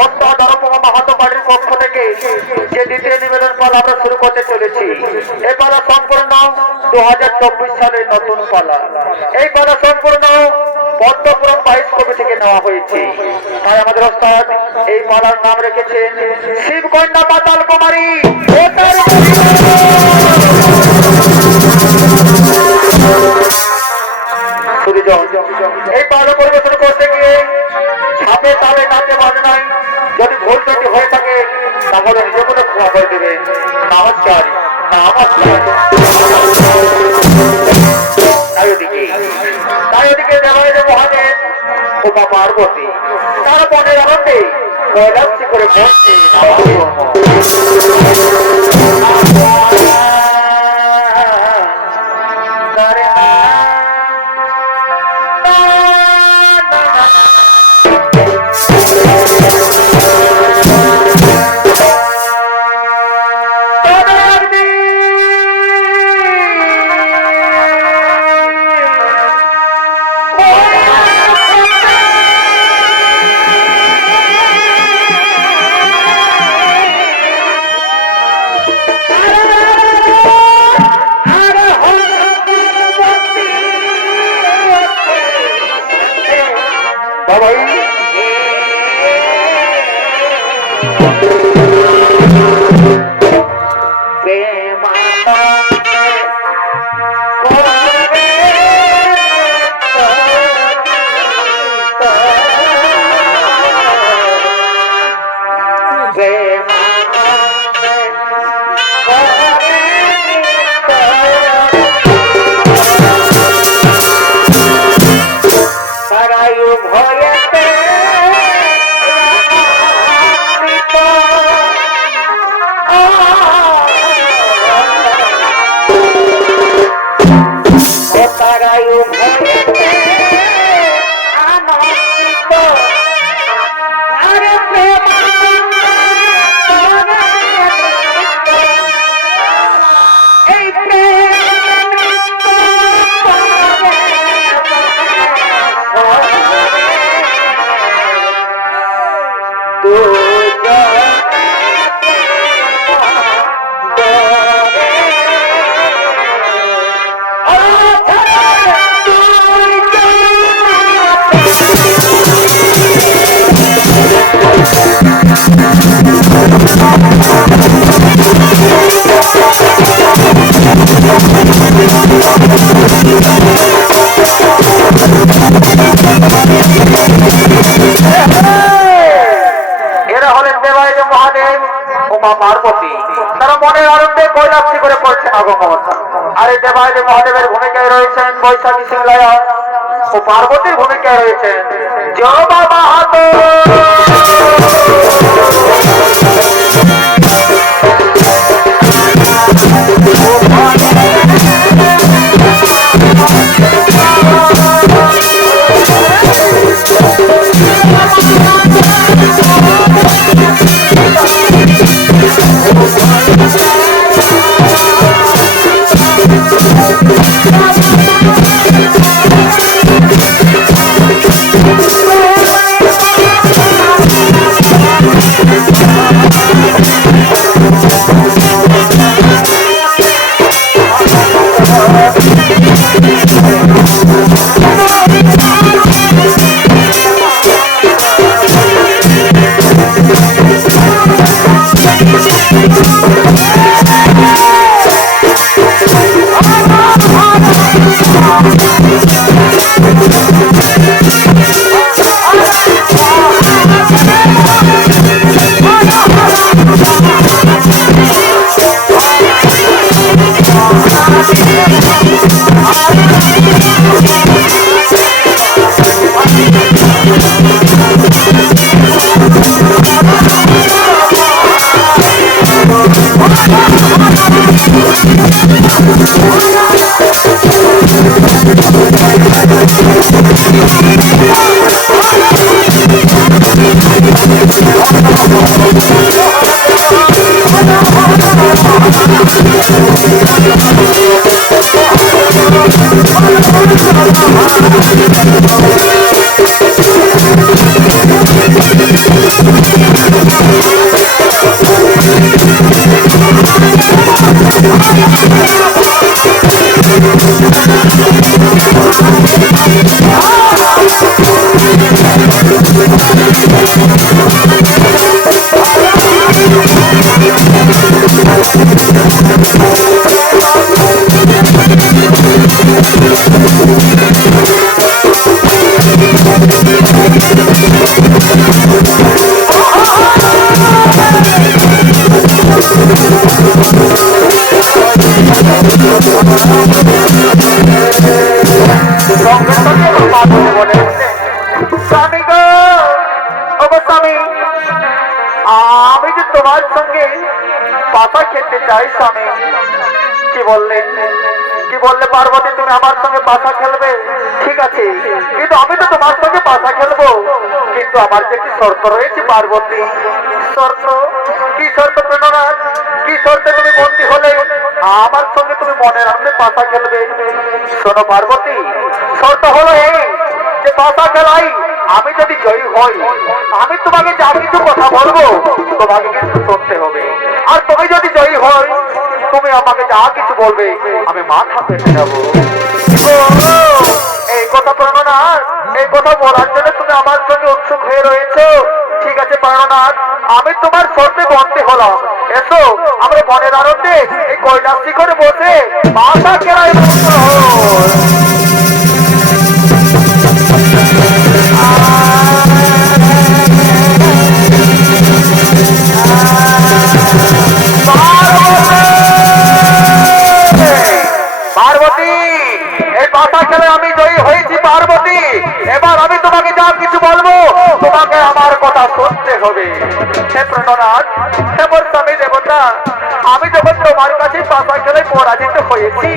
অন্ত ধর্মপ্রভা মাহাতো বাড়ির পক্ষ থেকে যে দ্বিতীয় নিবেদন পালা আমরা শুরু করতে চলেছি। এই পালা সম্পূর্ণ 2024 সালের নতুন পালা। এই পালা সম্পূর্ণ পদ্মপুরম 22 কবি থেকে নেওয়া হয়েছে। তাই আমাদের ওস্তাদ এই পালার নাম রেখেছেন শিবকন্যা পাতাল কুমারী। এই পালা পরিবেশন করতে গিয়ে ছাপে তালে নাচে বাজে নাই, যদি ভুল ত্রুটি হয়ে থাকে তাহলে নিজে কোনো ক্ষমা করে দেবেন। নমস্কার নমস্কার। তাই ওদিকে দেবায় মহাদেব ও মা পার্বতী তারা মনের আনন্দে কৈলাসী করে পড়ছে। পার্বতী তারা মনের আনন্দে কৈলাসী করে পড়ছেন আগমন। আর এই দেবায় মহাদেবের ভূমিকায় রয়েছেন বৈশাখী সিংলায়া ও পার্বতীর ভূমিকায় রয়েছেন জবা মাহাতো। Thank you. স্বামী, আমি যে তোমার সঙ্গে পাতা খেলতে চাই স্বামী। কি বললেন, কি বললে পার্বতী তুমি আমার সঙ্গে পাশা খেলবে? ঠিক আছে, কিন্তু আমি তো তোমার সঙ্গে পাশা খেলবো, কিন্তু আমার যে একটি শর্ত রয়েছে পার্বতী। শর্ত? কি শর্ত প্রেরণাথ? কি শর্তে তুমি বন্দী হলে আমার সঙ্গে তুমি মনের আনন্দে পাশা খেলবে? শোনো পার্বতী, শর্ত হলো এই যে পাশা খেলাই আমি যদি জয়ী হই, আমি তোমাকে যা কিছু কথা বলবো তোমাকে কিন্তু শুনতে হবে। আর তুমি যদি জয়ী হই, তুমি আমাকে যা কিছু বলবে আমি মাথা পেতে যাবো। এই কথা প্রাণনাথ, এই কথা বলার জন্য তুমি আমার সঙ্গে উৎসুক হয়ে রয়েছো। ঠিক আছে প্রাণনাথ, আমি তোমার শর্তে বন্দী হলাম। এসো আমরা মনের আনন্দে এই কৈলাস শিখরে বসে মাথা কেরাই পার্বতী, এই পাশা খেলে আমি জয়ী হয়েছি পার্বতী। এবার আমি তোমাকে যা কিছু বলবো তোমাকে আমার কথা শুনতে হবে। হে প্রণনাথ, হে মোর স্বামী দেবতা, আমি যখন তোমার কাছে পাশা খেলে পরাজিত হয়েছি,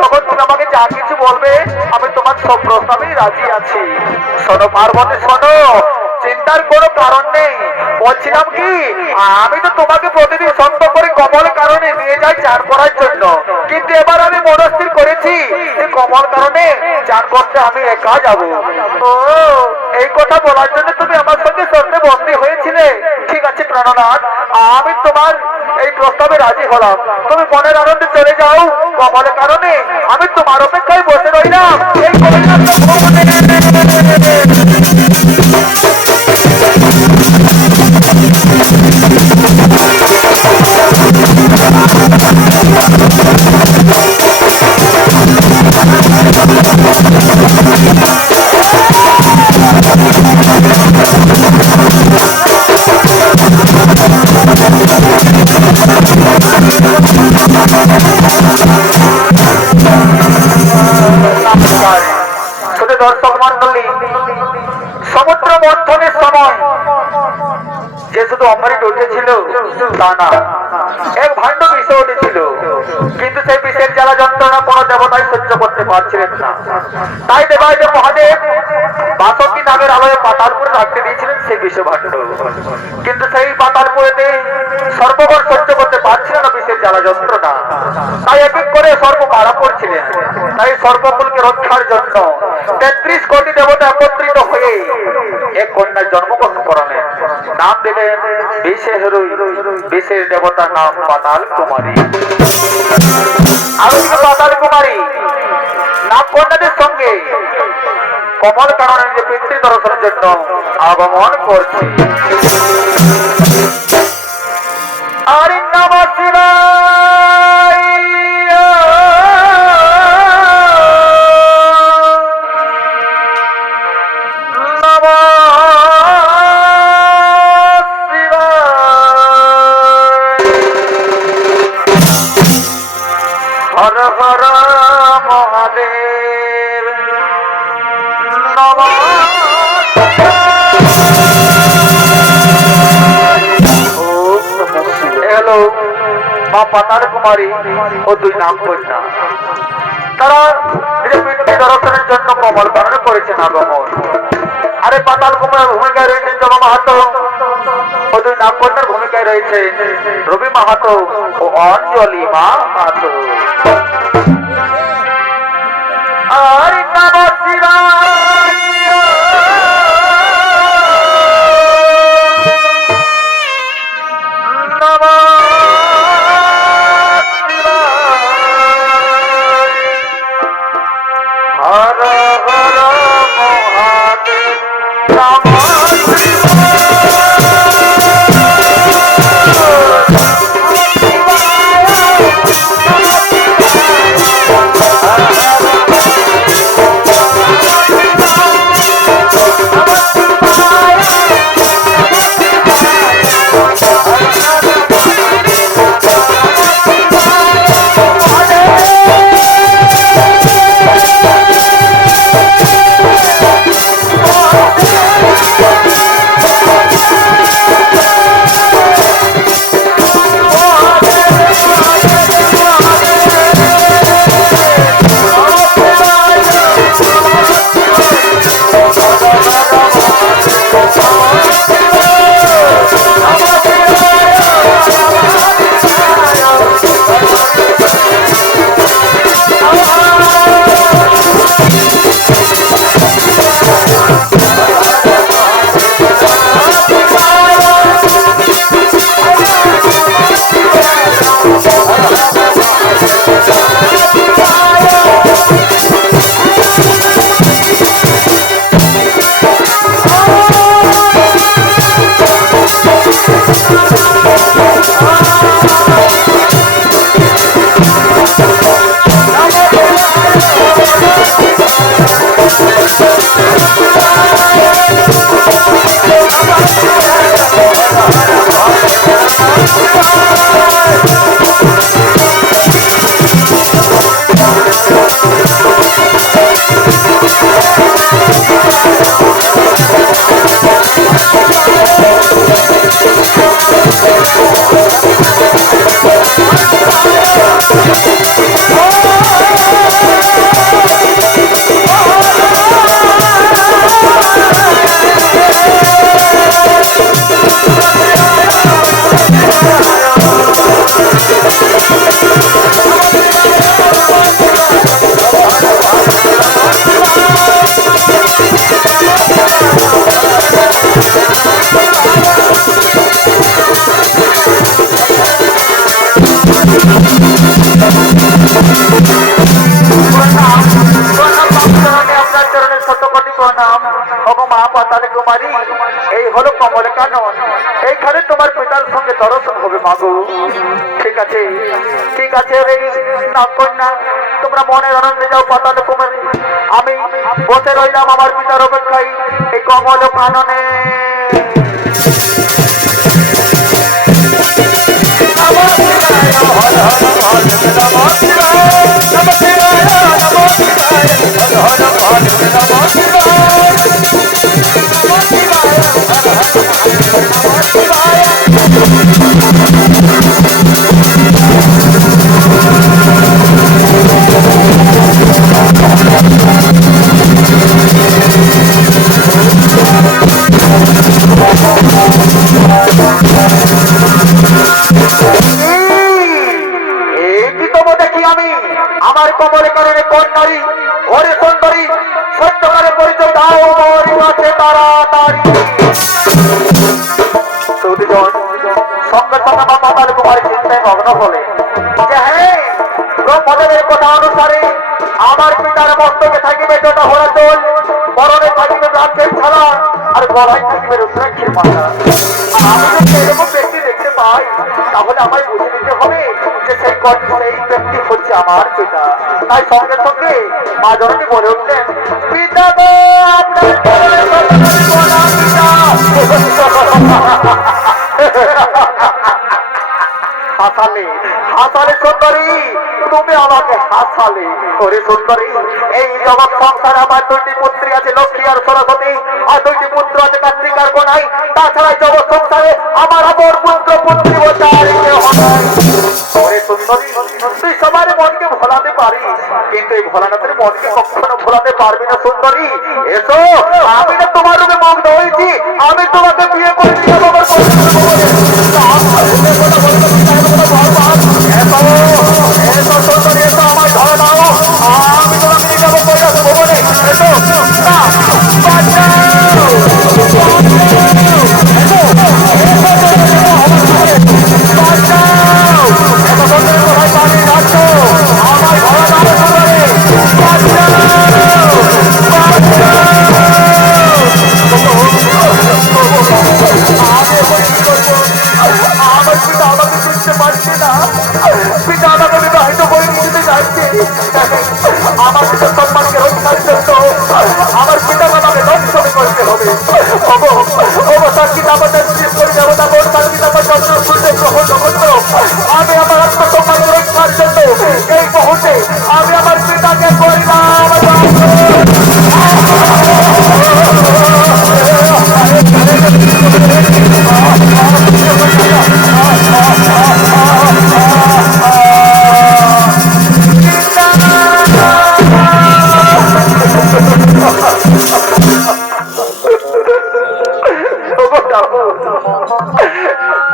তখন তুমি আমাকে যা কিছু বলবে আমি তোমার সব প্রস্তাবে রাজি আছি। শোনো পার্বতী শোনো, চিন্তার কোনো কারণ নেই। বলছিলাম কি, আমি তো তোমাকে প্রতিদিন সন্ধ্যা করে কমল কারণে নিয়ে যাই চান করার জন্য, কিন্তু এবার আমি মনস্থির করেছি যে কমল কারণে চান করতে আমি একা যাব। ও এই কথা বলার জন্য তুমি আমার সঙ্গে শর্তে বন্দী হয়েছিলে। ঠিক আছে প্রাণনাথ, আমি তোমার এই প্রস্তাবে রাজি হলাম। তুমি মনের আনন্দে চলে যাও কমলের কারণে, আমি তোমার অপেক্ষায় বসে রইলাম এই দর্শক মন্ডলী, সমুদ্র মন্থনের সময় যে শুধু অমৃত উঠেছিল তা না, এক ভাণ্ড বিষ উঠেছিল, কিন্তু সেই বিষের জ্বালা যন্ত্রণা কোন দেবতাই সহ্য করতে পারছিলেন না। তাই দেবাদিদেব মহাদেব বাসন্তী নামের আলোয় পাতালপুরে রাখতে দিয়েছিলেন সেই বিষ ভাণ্ড। কিন্তু সেই পাতালপুরেতে সর্বগণ সহ্য করতে পারছিল না বিষের জ্বালা যন্ত্রণা। তাই এক এক করে সর্ব মারা পড়ছিলেন। তাই সর্বকুলকে রক্ষার জন্য 33 কোটি দেবতা একত্রিত হয়ে এক কন্যার জন্মগ্রহণ করালেন। নাম দিলেন বিশেষ দেবতার নাম পাতাল কুমারী। আরো পাতাল কুমারী নাম কন্যাদের সঙ্গে কমল কারণে যে পিতৃ দর্শনের জন্য আগমন করছে। আরে নমঃ শিবায়, হর হর মহাদেব নমঃ। হ্যালো মা পাতাল কুমারী ও দুই নাম কন্যা, তারা পিতৃ দর্শনের জন্য কমল কারণে করেছেন আগমন। আরে পাতাল কুমারের ভূমিকায় রয়েছেন জমা মাহাতো ও দুই নাম কন্যার ভূমিকায় রয়েছে রবি মাহাতো ও অঞ্জলি মাহাতো। আর নমঃ শিবায়, নমঃ হর হর মহাদেব নমঃ শিবায়। এই হলো কমল কানন, এইখানে তোমার পিতার সঙ্গে দর্শন হবে মাগো। ঠিক আছে ঠিক আছে রে না কন্যা, তোমরা মনের আনন্দে যাও পাতাল কুমারী, আমি বসে রইলাম আমার পিতার অপেক্ষায় এই কমল কাননে। আমার কমল কারণে কোন নারী ওরে সুন্দরী সত্যকারে পরিচয় দাও মোর কাছে তাড়াতাড়ি। সুদীজন সঙ্গে সঙ্গে আমার পাতাল কুমারী চিন্তায় মগ্ন হলে যে হ্যাঁ ব্রহ্মদেবের কথা অনুসারে আমার পিতার মস্তকে থাকিবে যত হরাচল, পরনে থাকিবে রাজ্যের ছাড়া, আর গলায় থাকিবে রুদ্রাক্ষের মালা। আমি যদি এরকম ব্যক্তি দেখতে পাই তাহলে আমায় বুঝে নিতে হবে যে সেই ব্যক্তি হচ্ছে আমার পিতা। তাই সঙ্গে সঙ্গে মা জননী বলে উঠলেন, পিতা গো আপনার হাসালে হাসালে সুন্দরী, তুমি আমাকে হাসালে। ওরে সুন্দরী, এই জগৎ সংসারে আমার দুইটি পুত্রী আছে, লক্ষ্মী আর সরস্বতী, আর দুইটি পুত্র আছে কার্তিক আর গোনাই। তাছাড়া জগৎ সংসারে আমার অপর পুত্র পুত্রী বলতে আর কেউ হয়। ওরে সুন্দরী, তুই সবার মনকে ভোলাতে পারিস, কিন্তু এই ভোলানাথের মনকে কখনো ভোলাতে পারবি না। সুন্দরী এসো, আমি না তোমার রূপে মুগ্ধ হয়েছি, আমি তোমাকে বিয়ে করে নিয়ে যাবো। আমার ধরো দাও, আমি তোমাকে নিয়ে যাবো কৈলাস ভবনে। এসো আমার পিতার সম্মানকে রক্ষার জন্য আমার পিতা মাতাকে দর্শন করতে হবে। আমি আমার আত্মসম্মানকে রক্ষার জন্য এই মুহূর্তে আমি আমার পিতাকে করিলাম।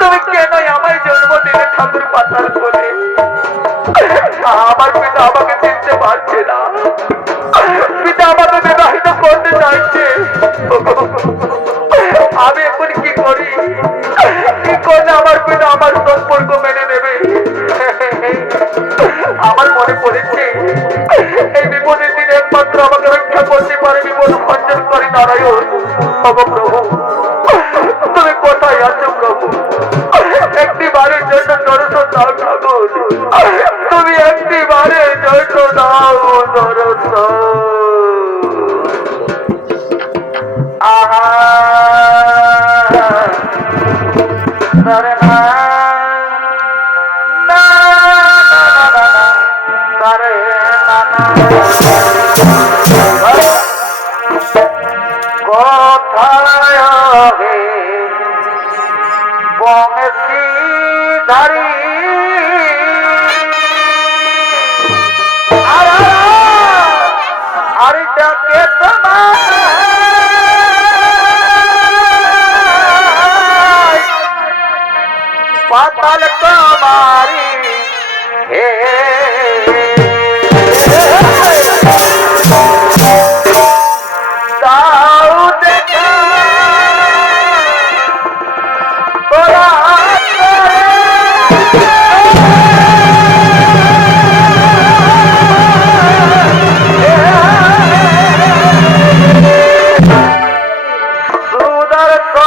তুমি কেন আমার জন্ম দিলে ঠাকুর পাতার করে? আমার পিতা আমাকে চিনতে পারছে না, পিতা আমাকে বিবাহিত করতে চাইছে। আমি এখন কি করি? কি করলে আমার পিতা আমার সম্পর্ক মেনে নেবে? আমার মনে পড়েছে এই বিপদের দিনে একমাত্র আমাকে রক্ষা করতে পারে বিপদ ভঞ্জন করে নারায়ণ। প্রভু তুমি কোথায় আছো প্রভু? একটি বারের জন্য দর্শন দাও ঠাকুর, তুমি একটি বারের জন্য দাও দর্শন। আহা বংশীধারী আর ডাকে তোমার পাতাল কুমারী হে দাও দেখা তোরা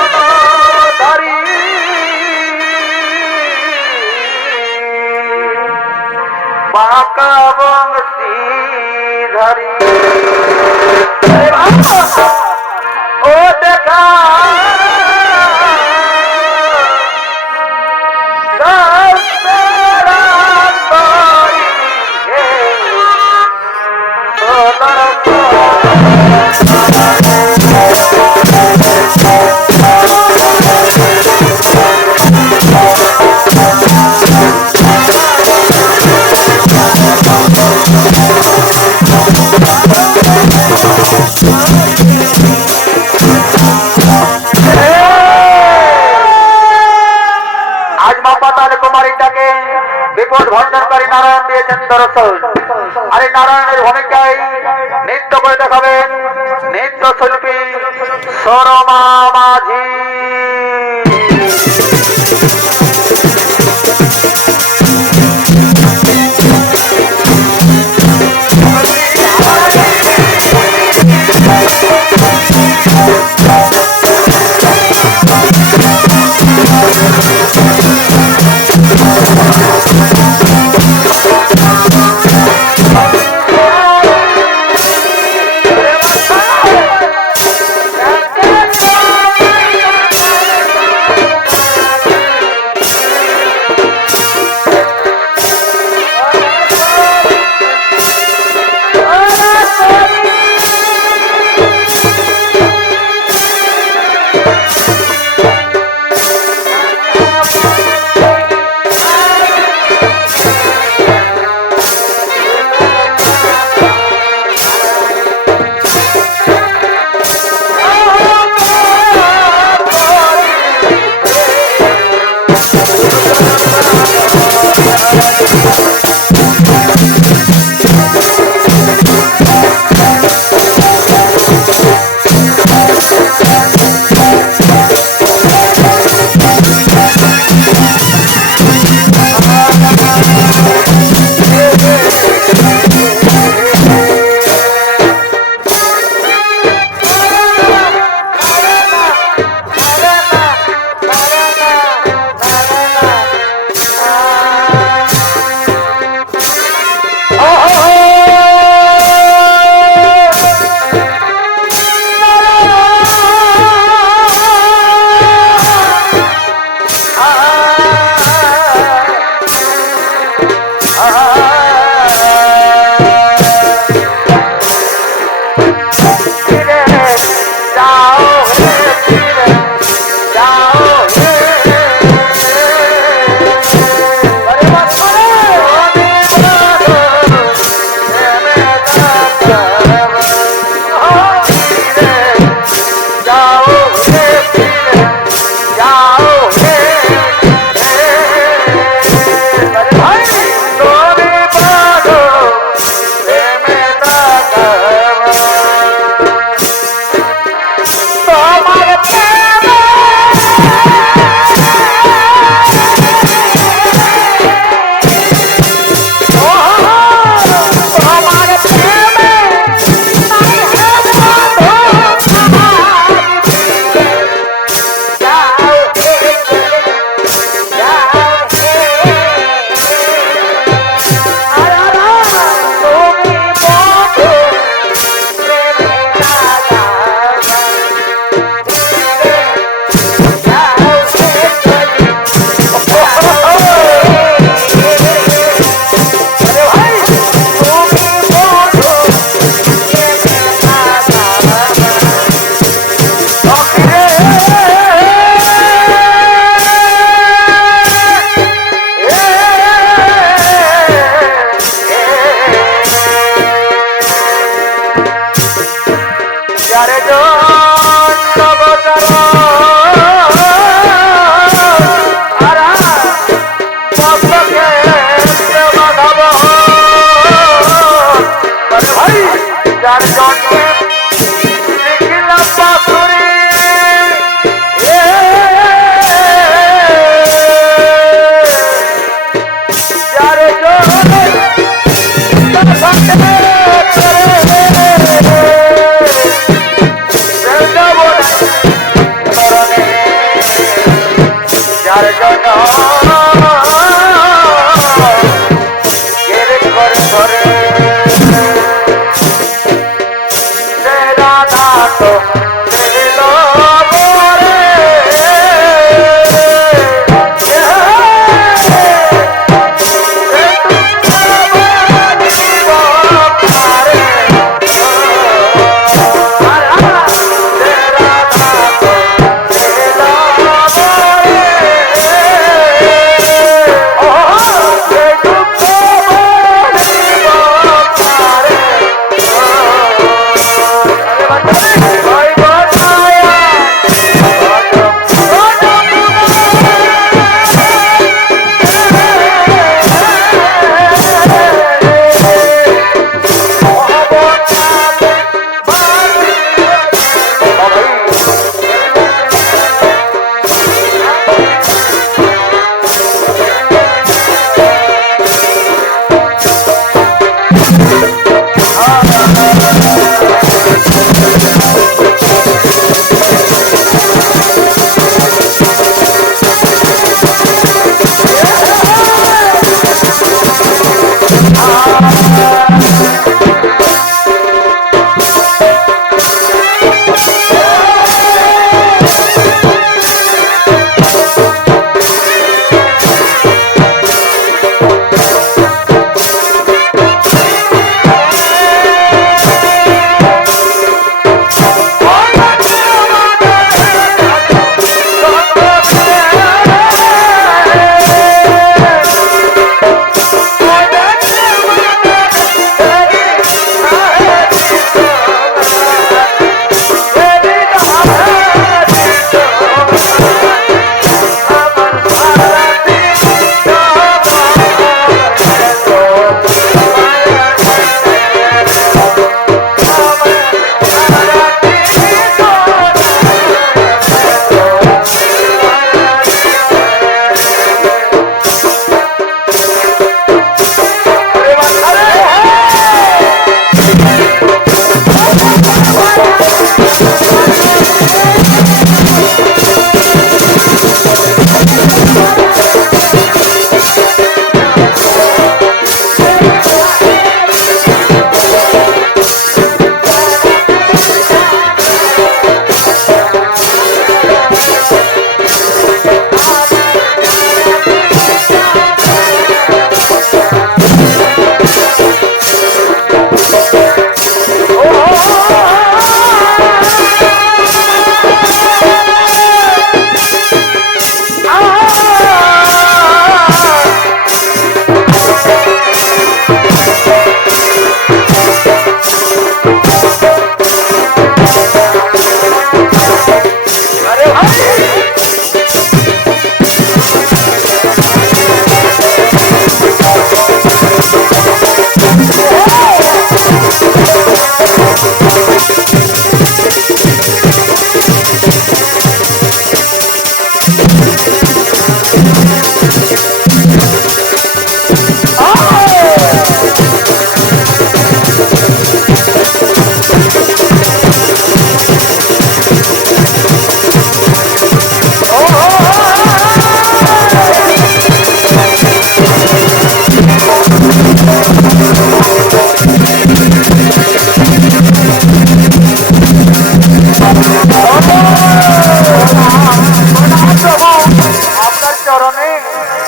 সুদর্শনধারী বাঁকা বংশীধারী ও দেখা আজ মা পাতাল কুমারীটাকে বিপদ ভঞ্জনকারী নারায়ণ দিয়েছেন দর্শন। আর এই নারায়ণের ভূমিকায় নৃত্য করে দেখাবেন নৃত্য শিল্পী শর্মা মাঝি।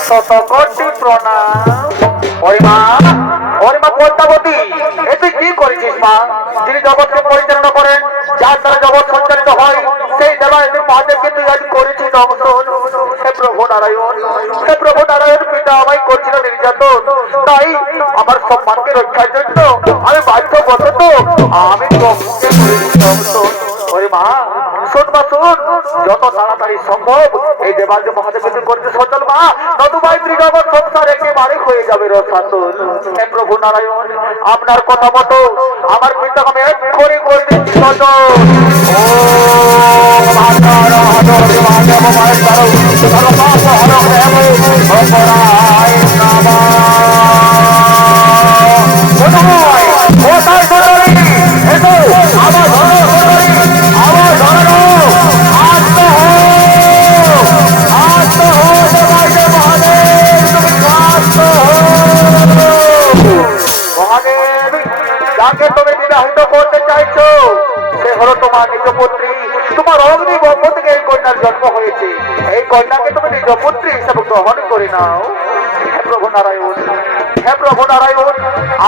শতকোটি প্রণাম। ওরে মা পদ্মাবতী, এ তুই কি করেছিস মা? যিনি জগৎকে পরিচালনা করেন, যার দ্বারা জগৎ সঞ্চালিত হয়, সেই দেবালয়ের মহাদেবকে তুই আজ করেছিস দংশন। হে প্রভু নারায়ণ, পিতা আমায় করছিল নির্যাতন, তাই আমার সম্মানকে রক্ষার জন্য আমি বাধ্যবশত আমি তোকে করেছি দংশন। ওরে মা শোন মা শোন, যত তাড়াতাড়ি সম্ভব এই দেবালয় মহাদেবকে করতে সচল মা, নতুবাই ত্রিজগৎ সংসার একেবারে হয়ে যাবে রসাতল। হে প্রভু নারায়ণ, আপনার কথা মতো আমার পিতাকে আমি এক্ষুনি করে দিচ্ছি সচল। আমার কন্যাকে তুমি নিজ পুত্রী হিসাবে গ্রহণ করে নাও। হে প্রভু নারায়ণ, হে প্রভু নারায়ণ,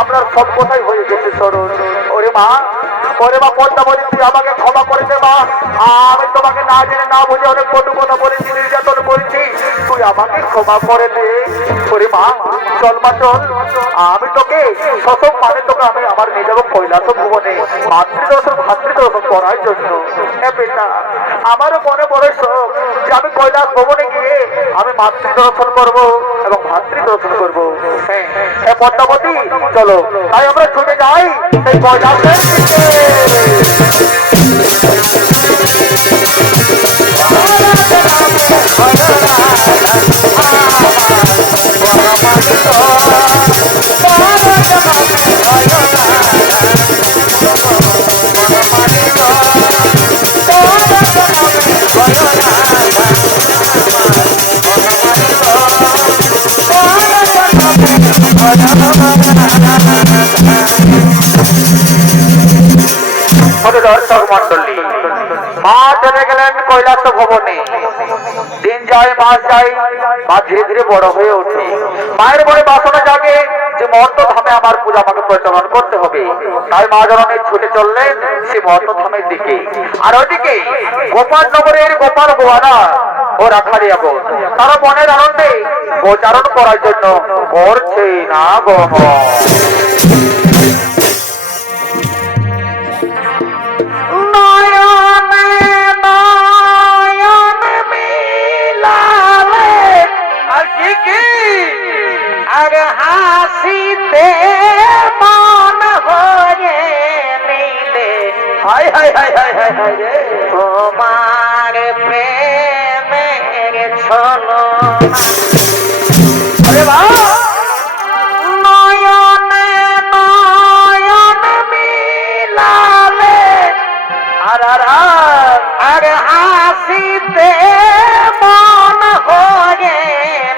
আপনার সব কথাই হয়ে গেছে স্মরণ। ওরে মা, ওরে মা পদ্মাবতী, তুই আমাকে ক্ষমা করে দে মা। আমি তোমাকে না জেনে না বুঝে অনেক কটু কথা বলেছি, নির্যাতন করেছি, তুই আমাকে ক্ষমা করে দে। ওরে মা চল মা চল, আমি তোকে শতক মানে তোকে আমি আমার নিয়ে যাবো কৈলাস ভুবনে ভাতৃদর্শন করার জন্য। হ্যাঁ বেটা, আমারও মনে বড় শোক যে আমি কৈলাস ভবনে গিয়ে আমি মাতৃদর্শন করবো এবং ভাতৃদর্শন করবো। হ্যাঁ হ্যাঁ পদ্মাবতী, চলো তাই আমরা ছুটে যাই সেই কৈলাসের দিকে। দর্শক মন্ডলী, মা চলে গেলেন কৈলাস ভবনে। দিন যায় মাস যায়, মা ধীরে ধীরে বড় হয়ে ওঠে। মায়ের বড় বাসনা জাগে যে মর্ত ধামে আমার পূজা আমাকে প্রচলন করতে হবে। তাই মা জননী ছুটে চললেন সে মর্ত ধামের দিকে। আর ওইদিকে গোপাল নগরের গোপাল গোয়ালা ও রাখালিয়া গো তারা মনের আনন্দে গোচারণ করার জন্য করছে না গম। হাসিতে মন হয়ে নিলে হায় হায় হায় হায় হায় হায় রে, তোমার প্রেমের ছলনা নয়নে নয়ন মিলালে আর হাসিতে মন হয়ে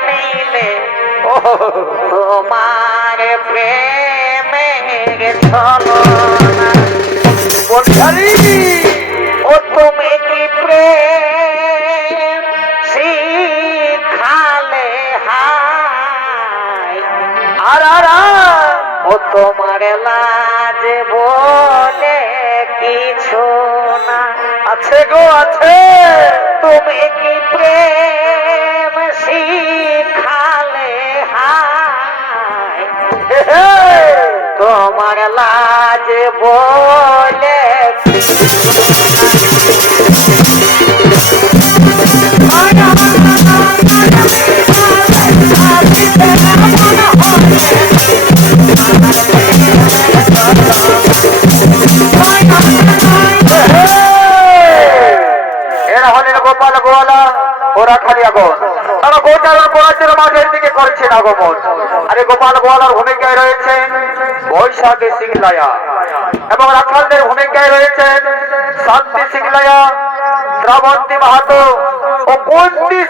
নিলে তোমার প্রেমের ছলনা বলছারি ও তুমি কি প্রেম শিখালে হায় ও তোমার লাজ বলে কিছু না আছে গো আছে। তুমি কি প্রেম শিখালে হায় তোমার লাজ বলে এরা হলেন গোপাল গোয়ালা ও রাখালিয়া গণ। তারা গোচারণ করার জন্য মাঝের দিকে করছেন আগমন। আরে গোপাল গোয়ালার ভূমিকায় রয়েছেন বৈশাখী সিংলায়া এবং রাখালদের ভূমিকায় রয়েছেন শান্তি সিংলায়া, শ্রাবন্তী মাহাতো ও কুন্তি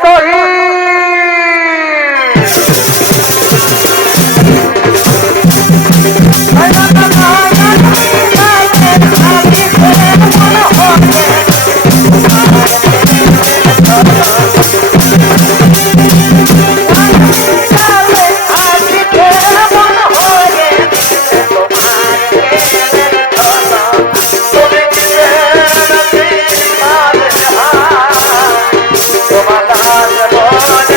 তোমার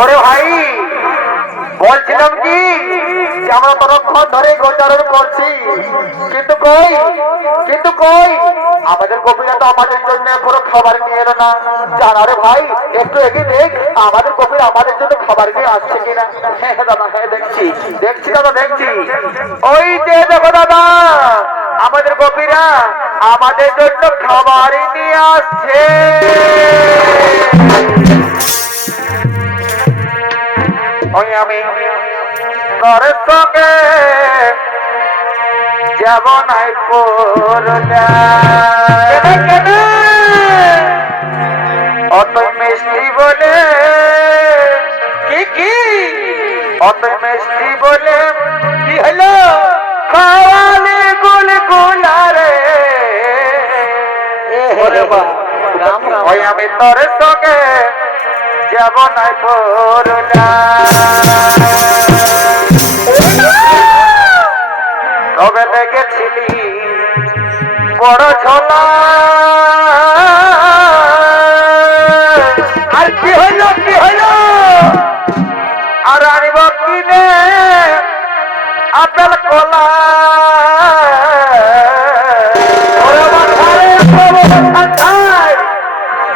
ওরে ভাই বলছিলাম কি যে আমরা ততক্ষণ ধরে গোচারণ করছি, কিন্তু কই আমাদের কপিরা তো আমাদের জন্য পুরো খাবার নিয়ে এলো না। জানা রে ভাই, একটু এগিয়ে দেখ আমাদের কপিরা আমাদের জন্য খাবার নিয়ে আসছে কিনা। হ্যাঁ দাদা, হ্যাঁ দেখছি দাদা দেখছি। ওই যে দেখো দাদা, আমাদের কপিরা আমাদের জন্য খাবার নিয়ে আসছে। ওই আমি তোর সঙ্গে যাব নাই পুরুলিয়া, অতই মিষ্টি বলে কি অতই মিষ্টি বলে কি হলো খাওয়ালে গুল গুলারে। ওই আমি তোর সঙ্গে যাব নাই পুরুলিয়া, তবে লেগেছিলি বড় ঝোলা। আর কি হইল আর আনিব কিনে আপেল কলা।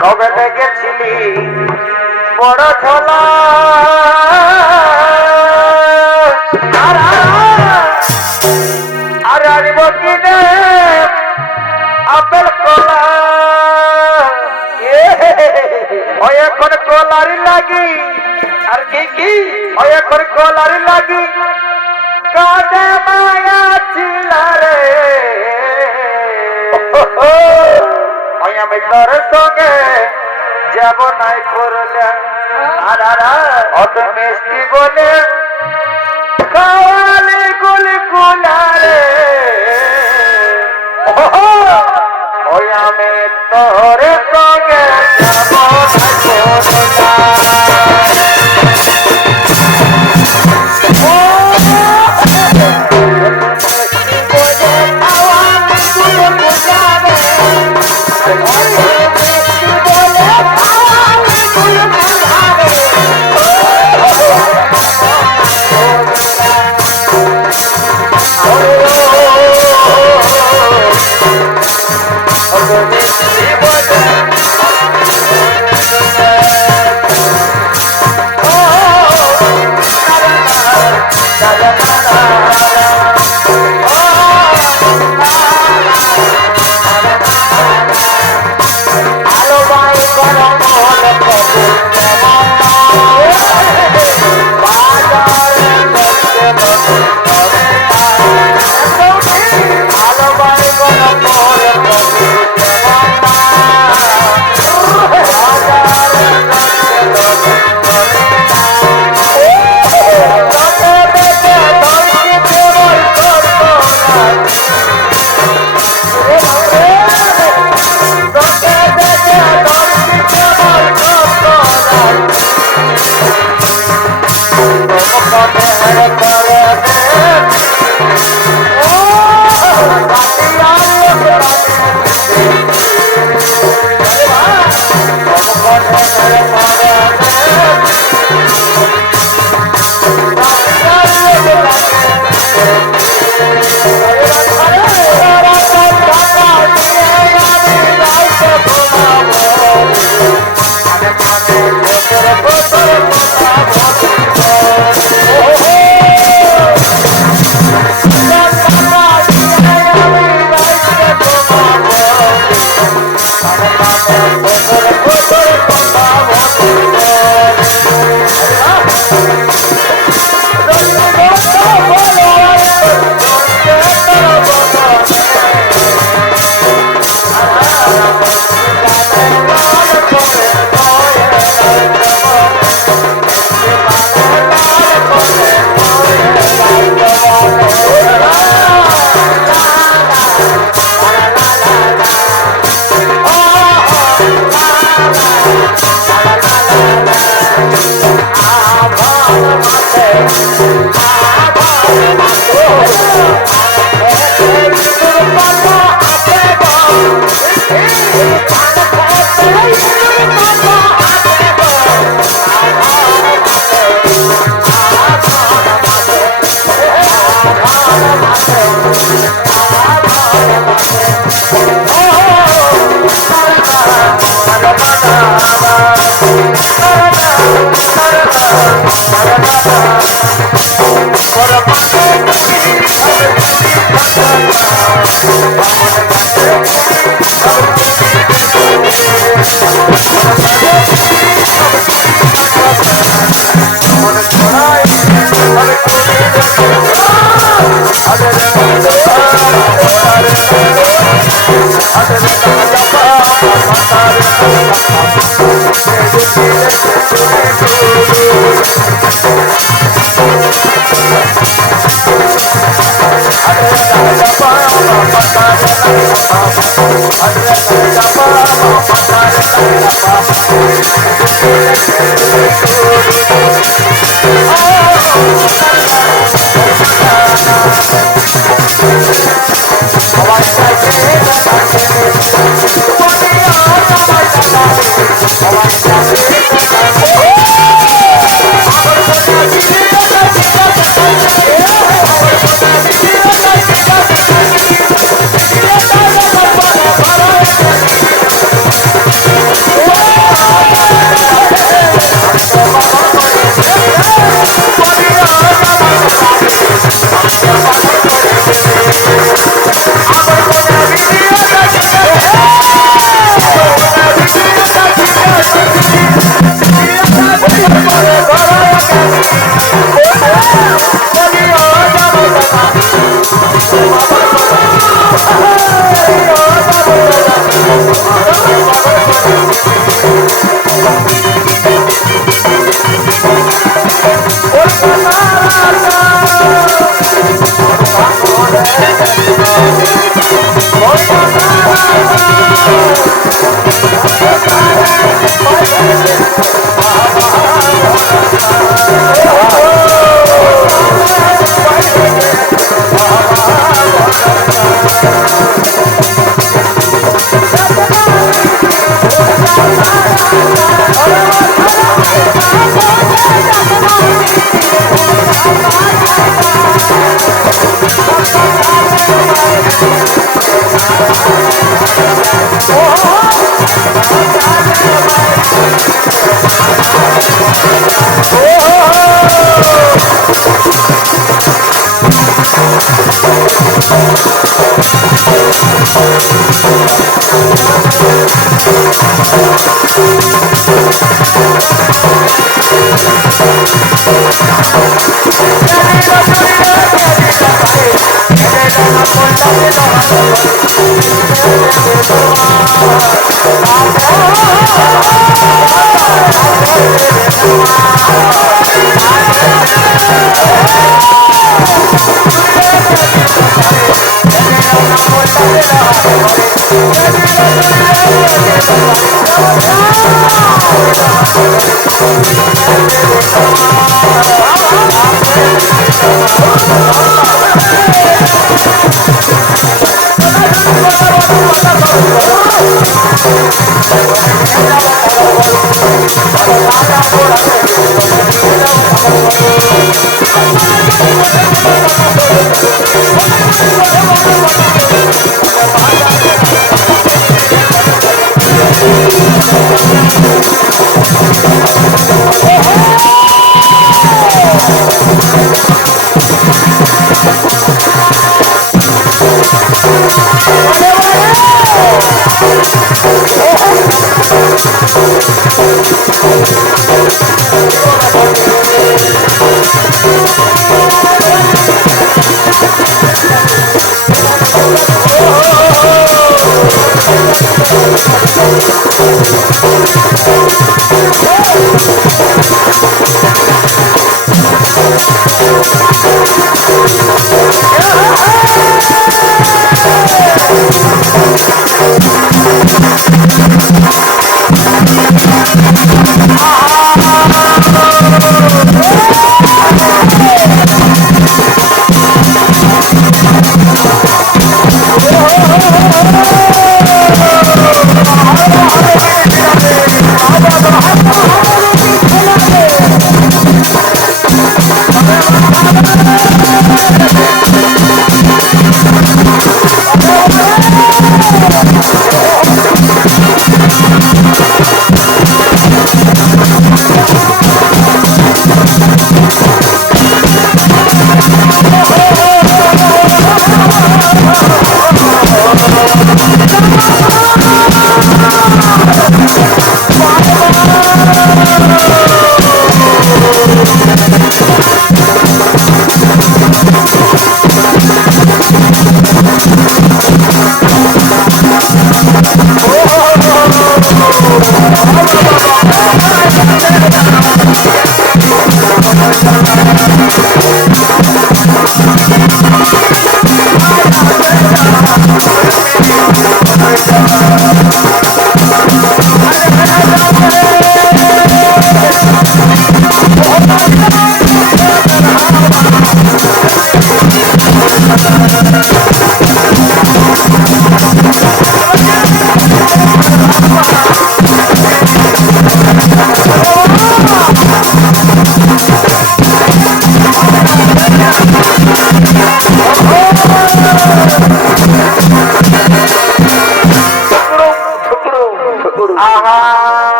তবে লেগেছিলি বড় ঝোলা। আর আনিব কিনে আপেল কলা। ওই এখন কলারি লাগি আর কি ওই এখন কলারি লাগি কাঁদে মায়া ছিলারে। ওই আমি তোর সঙ্গে যাব নাই পুরুলিয়া, অত মিষ্টি বলে খাওয়ালে গুল গুলারে। ওই আমি তোর সঙ্গে যাব নাই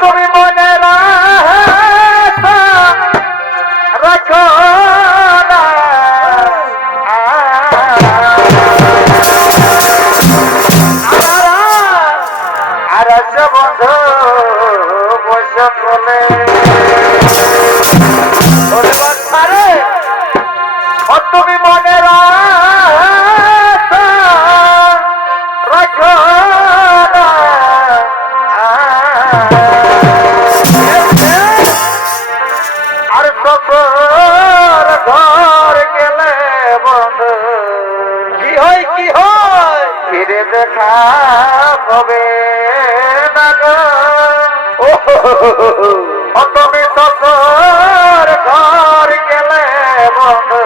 তুমি মনে রাখো না আর বন্ধু বসে বলে তুমি মনে রাখো না আর সফর ঘর গেলে বন্ধু কি হয় ফিরে দেখা হবে না গো। ও তুমি সফর ঘর গেলে বন্ধু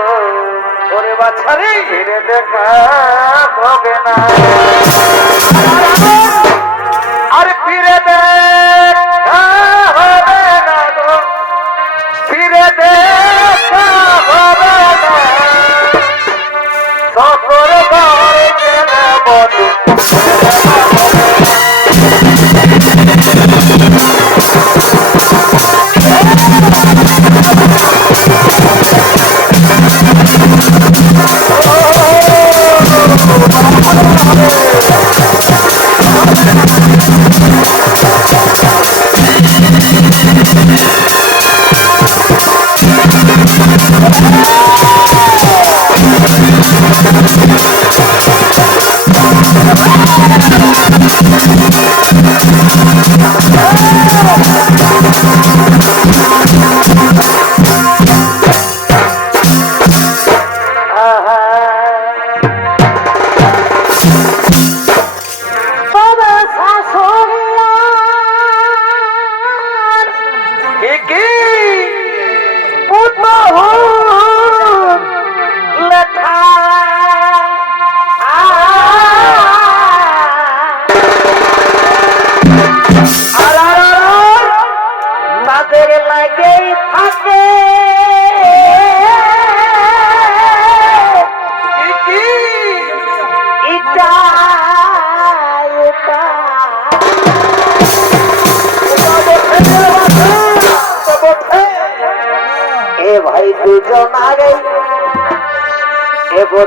ওরে বাছারে ফিরে দেখা হবে না আর ফিরে দেখা হবে না গো ফিরে দেখা হবে না সফর ঘর গেলে বন্ধু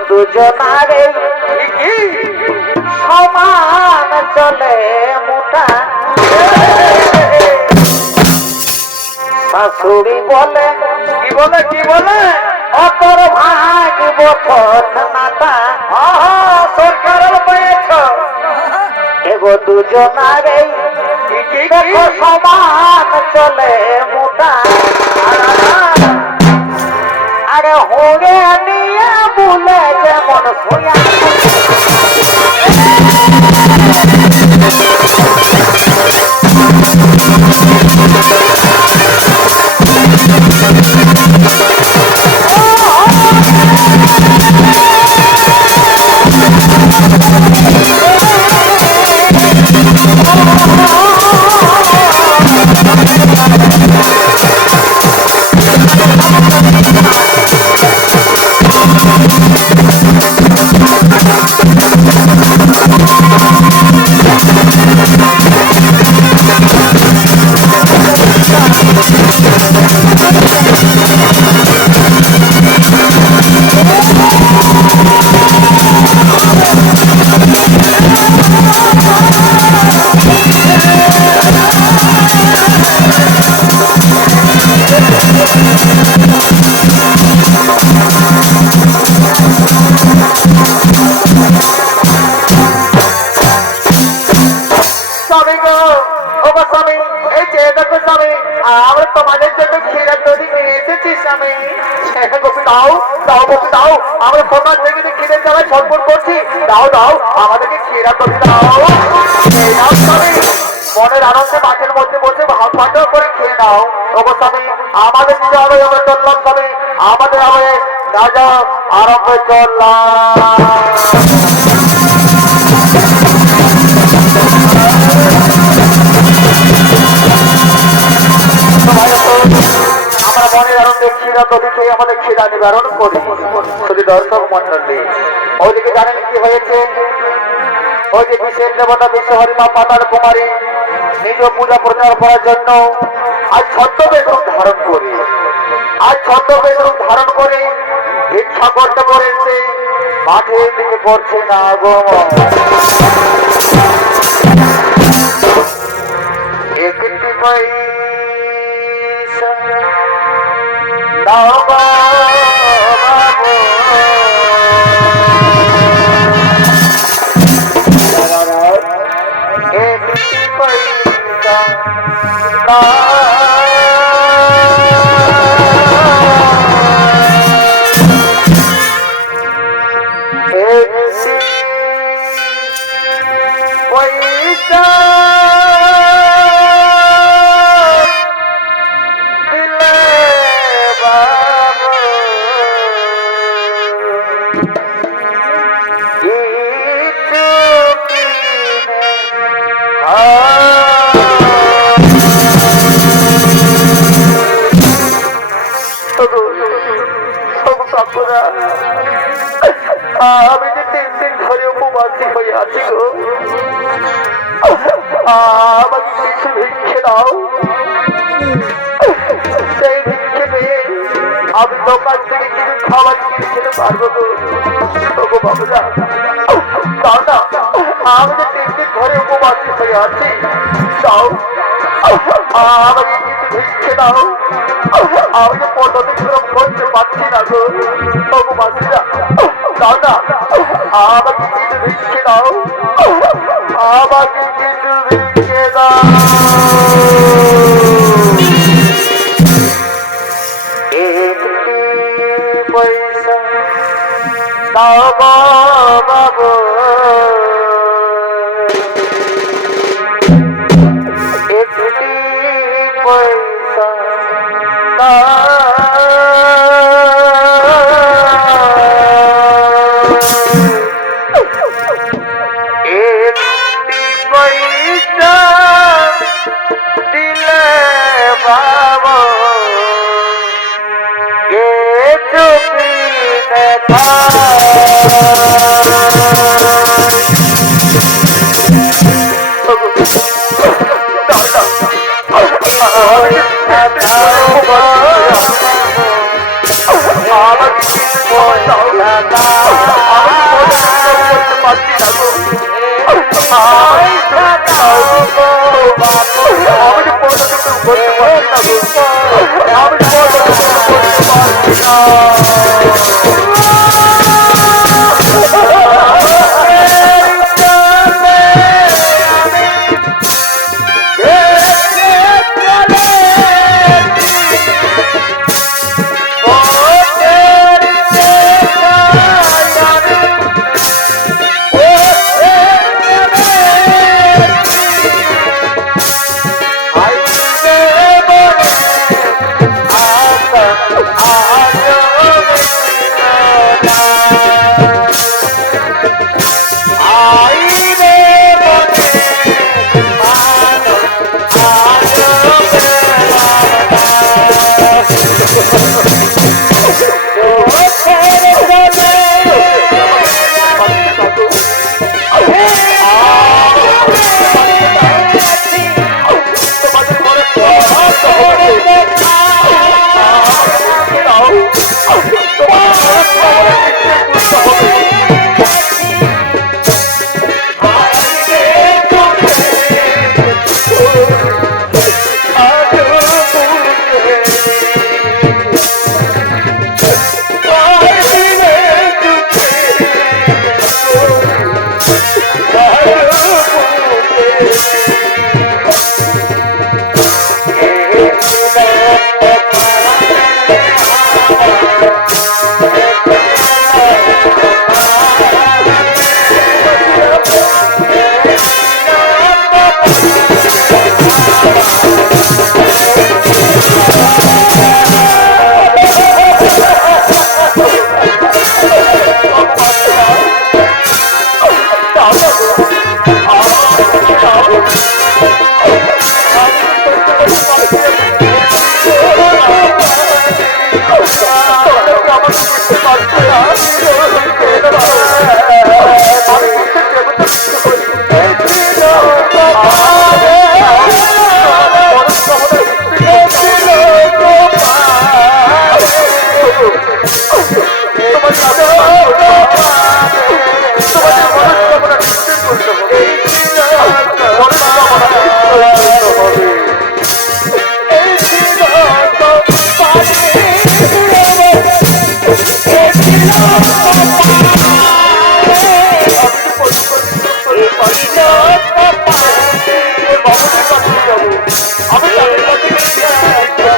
দুজনারে সমান চলে মোটা শাশুড়ি বলে কি বলে অতর ভাগ বছর নাটা সরকারের পেয়েছ এগো দুজনারে দেখো সমান চলে মোটা আরে হোগে নিয়ে বলে যেমন সোয়া আমাদেরকে খিরা করে দাও মনের আনন্দে মাঠের মধ্যে বসে ভাত ভাত করে খেয়ে নাও অবস্থানে আমাদের দিকে হবে আমরা চললাম তবে আমাদের হবে রাজা আরম্ভে চললাম আমরা মনের আনন্দে খিরা তবে খেয়ে আমাদের খিরা নিবারণ করি শুধু দর্শক মন্ডলী ওইদিকে জানেন কি হয়েছে ওই যে বিশেষ দেবতা বিশ্ব হরিমা পাতাল কুমারী নিজ পূজা প্রচার করার জন্য আজ ছদ্মবেশ রূপ ধারণ করে ভিক্ষা করতে করেছে মাঠের দিকে পড়ছে না আগমন। একটি পয়সা দাও গো বাবু, একটি পয়সা দাও। আমি যে 3 দিন ধরে উপবাসী হয়ে আছি গো, আমাকে কিছু ভিক্ষে দাও। সেই ভিক্ষে পেয়ে আমি দোকান থেকে কিছু খাবার কিনে খেতে পারবো গো। বাবুরা দাও না, আমি যে 3 দিন ধরে উপবাসী হয়ে আছি, দাও আমাকে কিছু ভিক্ষে দাও। আমি যে পদ্ধতি করতে পারছি না গো। বাবুরা দাও না, আমাকে কিছু ভিক্ষে দাও, আমাকে কিছু ভিক্ষে দাও। একটি পয়সা দাও গো বাবু, একটি পয়সা দাও।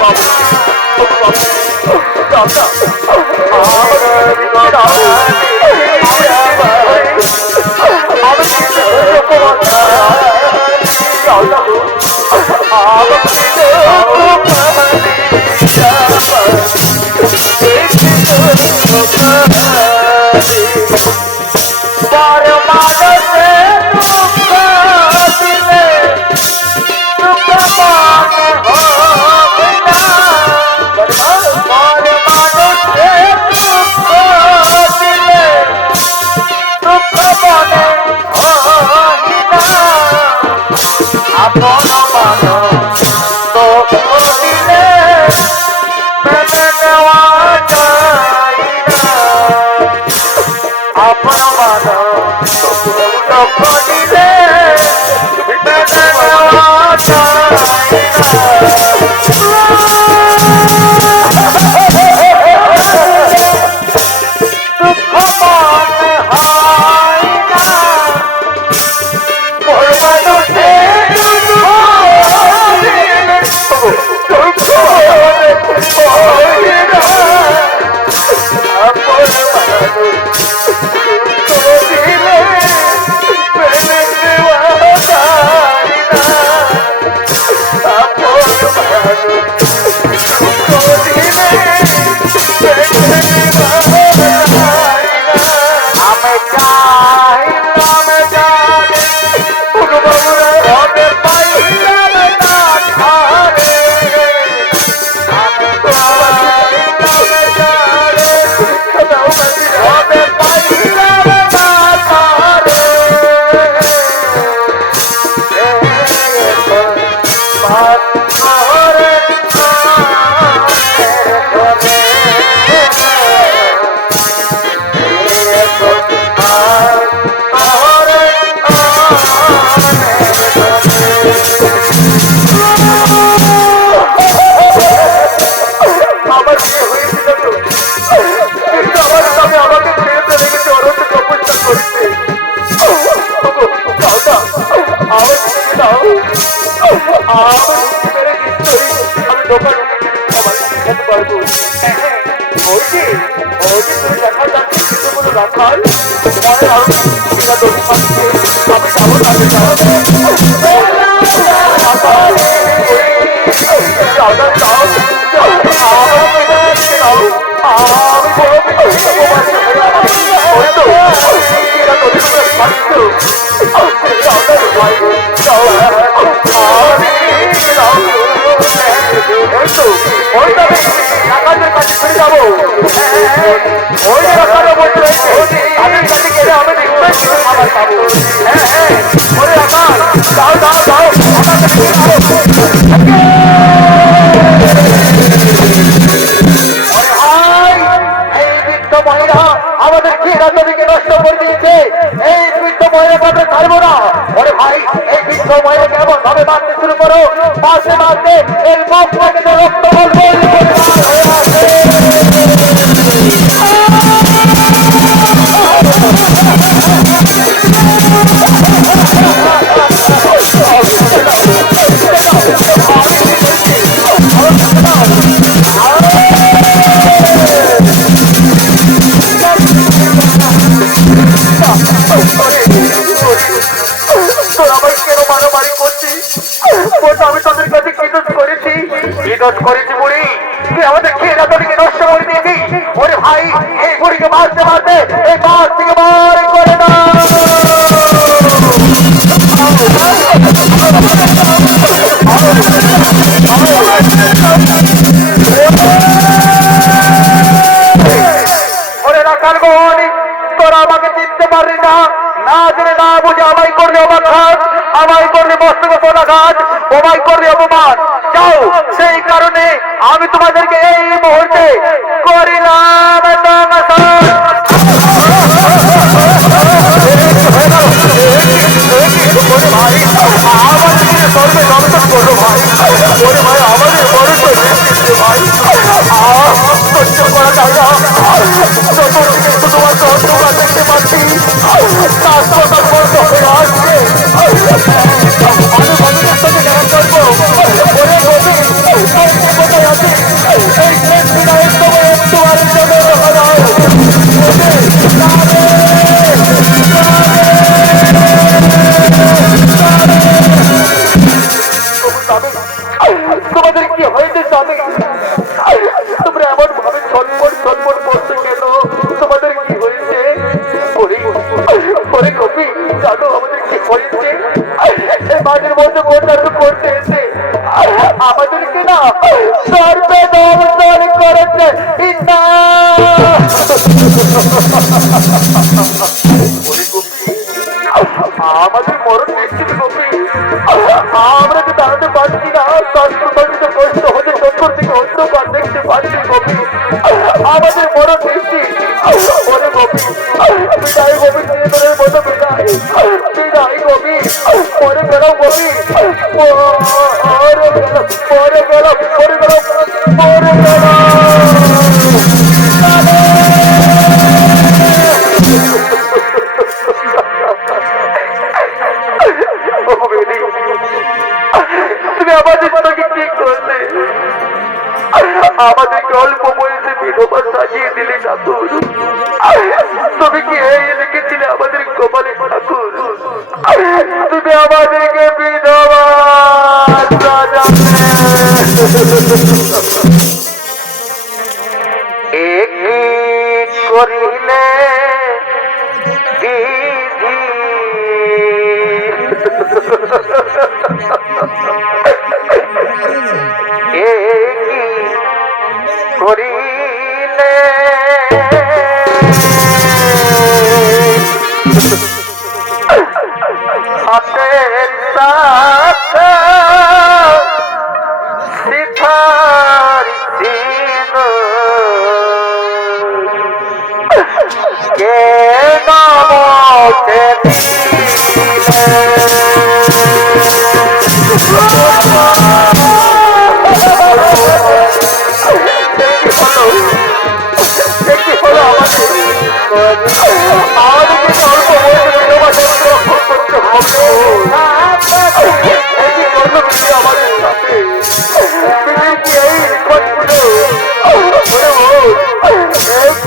আমি তোমাদের কি হয়েছে স্বামী? তোমরা এমন ভাবে ছটফট ছটফট করছো কেন? তোমাদের কি হয়েছে? ওরে কবি, জানো আমাদের কি হয়েছে? এই মাঝের মধ্যে বন্যা তো করতে এসে আমাদেরকে না সর্বে দমন করেছে। ইন্না আমাদের মরণ নিশ্চিত কবি। আমরা তো দাঁড়াতে পারছি না, কষ্ট হতে চক্কর থেকে অন্য পার দেখতে পারছি কবি। আমাদের মরণ নিশ্চিত। ওরে কবি, বিদায় কবি, চিরতরের মতো বিদায়। বিদায় কবি, পরে গেলাম কবি, পরে গেলাম, পরে গেলাম, পরে গেলাম, পরে গেলাম। তুমি আমাদের তাকে ঠিক করলে, আমাদেরকে অল্প বয়সে বিধবা সাজিয়ে দিলে ঠাকুর। তুমি কি এই লিখেছিলে আমাদের কপালে ঠাকুর? তুমি আমাদেরকে বিধবা সাজালে। এক করিলে বিধি করিলে হাতের সাথে সিথার দিন কে নামকে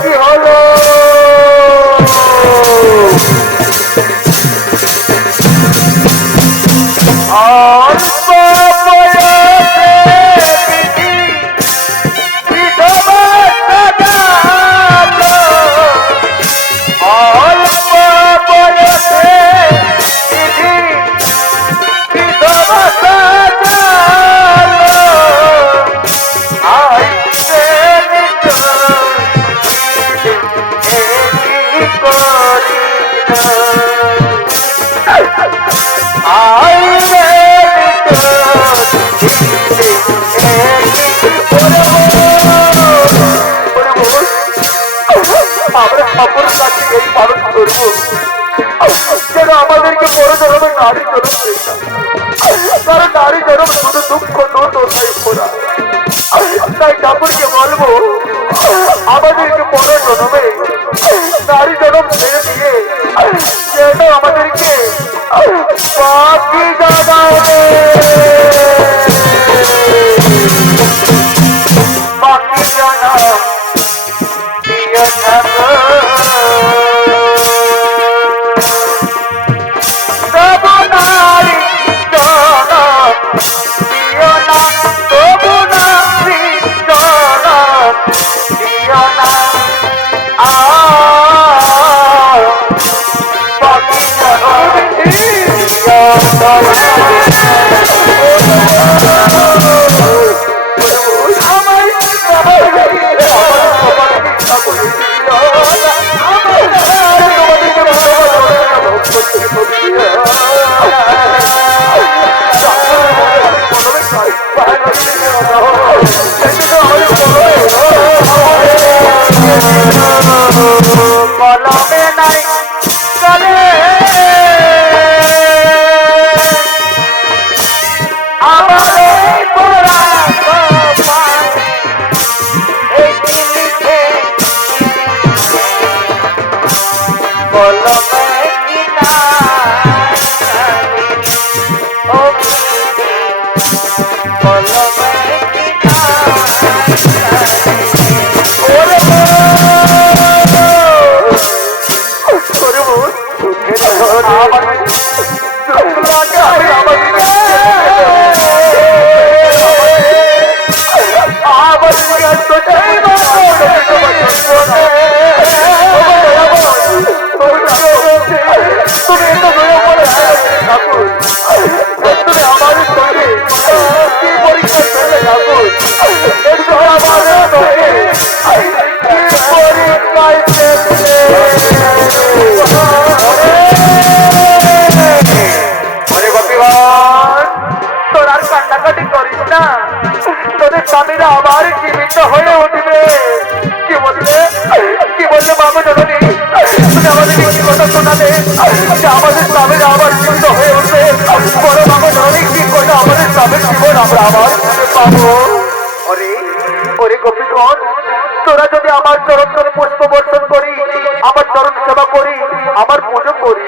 কি হলো? যেন আমাদেরকে বড় জনমের নারী জনম কারণ নারী জনম শুধু দুঃখ দোষাই ভরা। তাই ঠাকুরকে বলবো আমাদেরকে বড় জনমে নারী জনম ছেড়ে দিয়ে যেন আমাদেরকে বাকি জানাবে, বাকি জানা দিয়ে থাকো। কলমে নাই চলে আমার পড়া এই লিখে কান্নাকাটি করিস না, তোদের স্বামীরা আবার জীবিত হয়ে উঠবে। কি বললে বাবা জননী, তুমি আমাদের কি কথা শোনালে যে আমাদের স্বামীরা আবার জীবিত হয়ে উঠবে? বড় বাবা জননী, কি করে আমাদের স্বামীর জীবন আমরা আবার পাবো? ওরে ওরে গোপীগণ, তোরা যদি আমার চরণ ধরে পুষ্প বর্ষণ করি, আমার চরণ সেবা করি, আমার পুজো করি,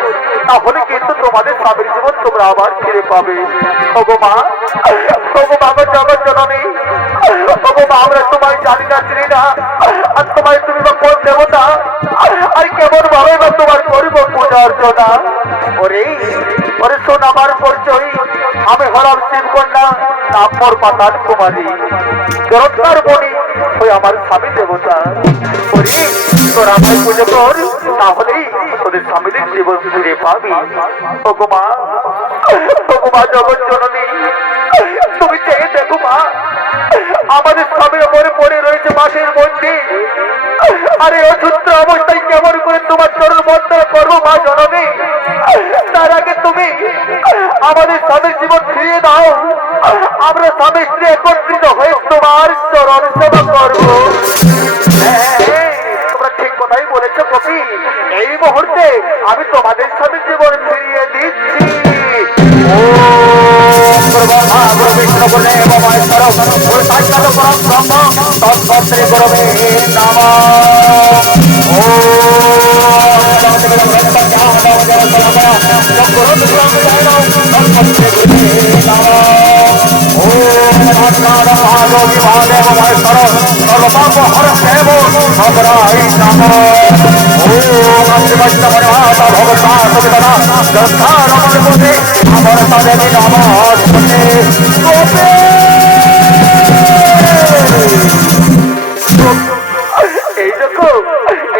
তাহলে কিন্তু তোমাদের স্বামীর জীবন তোমরা আবার ফিরে পাবে। ওগো মা, ওগো বাবা জগৎ জননী, ওগো মা, আমরা তোমায় জানি না, চিনি না, আর তোমায় তুমি বা কোন দেবতা, আর কেমন ভাবে বা তোমার করব পূজা অর্চনা। ওরে ওরে শোন আমার পরিচয়, আমি হলাম শিবকন্যা, নাম মোর পাতাল কুমারী, জরৎকার বনি ওই আমার স্বামী দেবতা। ওরে তোরা আমায় পুজো কর, তাহলেই তোদের স্বামীদের জীবন ফিরে পাবি। ওগো মা, ওগো মা জগৎ জননী, তুমি চেয়ে দেখো মা, আমাদের স্বামীর ওপরে পড়ে রয়েছে মাঠের মধ্যে, আরে অসুস্থ অবস্থায় কেমন করে তোমার চরণ বন্দনা করবো মা জননী? তার আগে তুমি আমাদের স্বামীর জীবন ফিরিয়ে দাও, আমরা স্বামী স্ত্রী একত্রিত হয়ে তোমার চরণ সেবা করবো। তোমরা ঠিক কথাই বলেছো কবি, এই মুহূর্তে আমি তোমাদের স্বামীর জীবন ফিরিয়ে দিচ্ছি।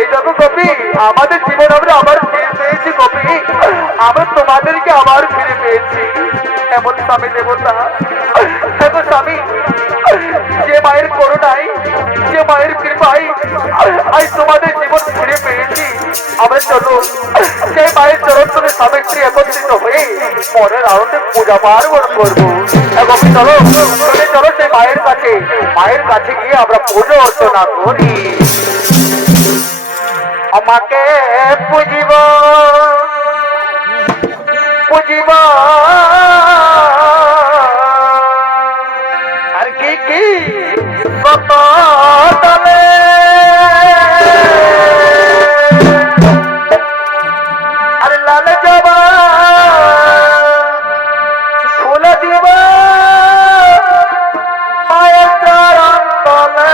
এই দেখো কবি, আমাদের জীবন আমরা আবার ফিরে পেয়েছি কবি, আমরা তোমাদেরকে আবার ফিরে পেয়েছি। এমন স্বামী দেবতা, দেখো স্বামী, যে মায়ের করুণায়, যে মায়ের কৃপায় আজ তোমাদের জীবন ফিরে পেয়েছি, আমরা চলো সেই মায়ের চরণ ধরে স্বামী স্ত্রী একত্রিত হয়ে মনের আনন্দে পূজা পার্বণ করবো। এখন চলো চলো সেই মায়ের কাছে গিয়ে আমরা পুজো অর্চনা করি। আমাকে পুজিব পুজিব আর কি কি কত তলে আর লাল জবা ফুল দিব মায়ের চরণ তলে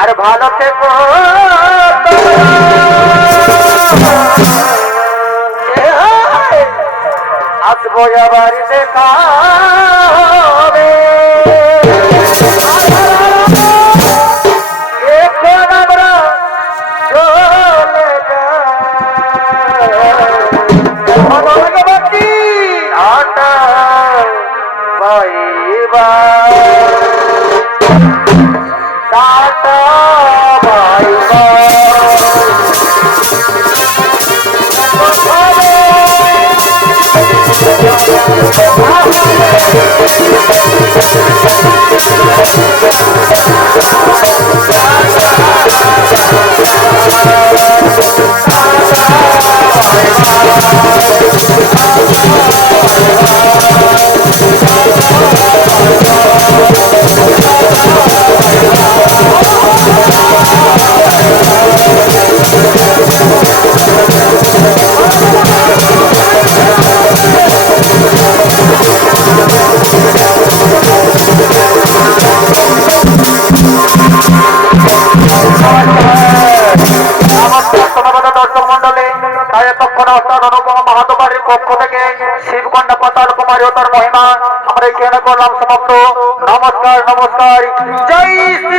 আর ভালো থেকো আসবো আবার দেখা হবে। এখন আমরা চলে যাই বাকি আটা বাই বাই। করলাম সমাপ্ত। নমস্কার নমস্কার, জয় শ্রী